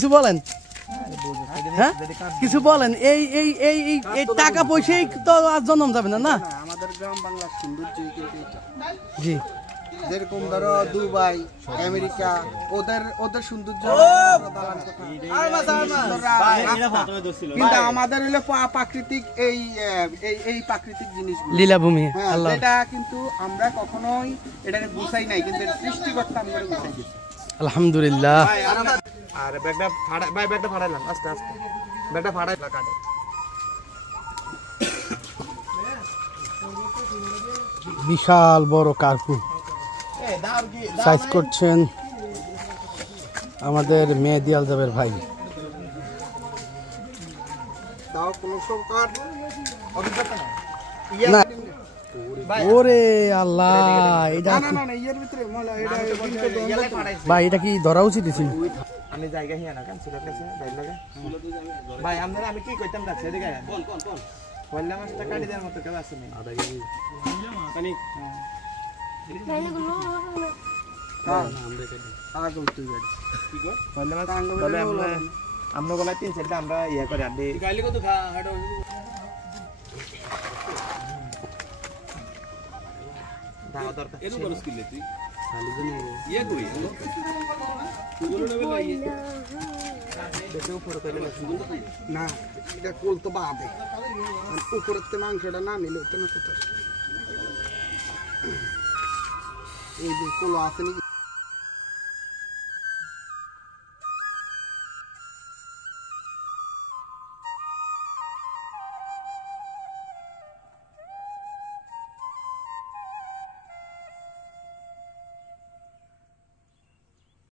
কিছু বলেন, হ্যাঁ কিছু বলেন। এই এই এই এই টাকা পয়সাই তো আর জন্ম যাবে না। না আমাদের গ্রাম বাংলার সৌন্দর্যই কিন্তু এটা। জি, যেরকম ধরো দুবাই, আমেরিকা, ওদের সৌন্দর্য, কিন্তু আমাদের হইলো প্রাকৃতিক এই প্রাকৃতিক জিনিসগুলো, লীলাভূমি। আল্লাহ, এটা কিন্তু আমরা কখনোই এটাকে গুছাই নাই, কিন্তু সৃষ্টিকর্তা আমরা গুছাই দিচ্ছি। আলহামদুলিল্লাহ। আর ব্যাগটা ফাড়াই, ভাই ব্যাগটা ফাড়াইলাম আস্তে আস্তে, ব্যাগটা ফাড়াই কাটে। বিশাল বড় কার্পু সাইজ করছেন আমাদের মেহেদী আলজাবের ভাই। তাও কোনো সরকার অভিজ্ঞতা নাই। না ওরে আল্লাহ, এটা ভাই এটা কি ধরা উচিত ছিল? আমি জায়গা হিয়া না কেন সিলেট কাছে ভাই লাগে ভাই আপনারা আমি কি কইতাম রাখছে এদিকে কোন কোন কোন বললাম মাছটা কাটি দেওয়ার মতো কেউ আছে না আদা কেজি পানি হ্যাঁ আমরা কাটি আগল তুই গাড়ি কি গো বললাম মাছ আঙ্গুল বলে আমরা গলা তিন চারটা আমরা ইয়া করে আড্ডি গাইলি কত খা হাড়ো দাও দরকার এর উপর স্কিল তুই খালি জন্য ইয়া কই সুগুলো নেবে না ইয়ে দেখো উপরে কইলে না এটা কোল তো বাদে উপরেতে মাংসটা না নিলে তো না কোথায় এই যে কোল আছে নাকি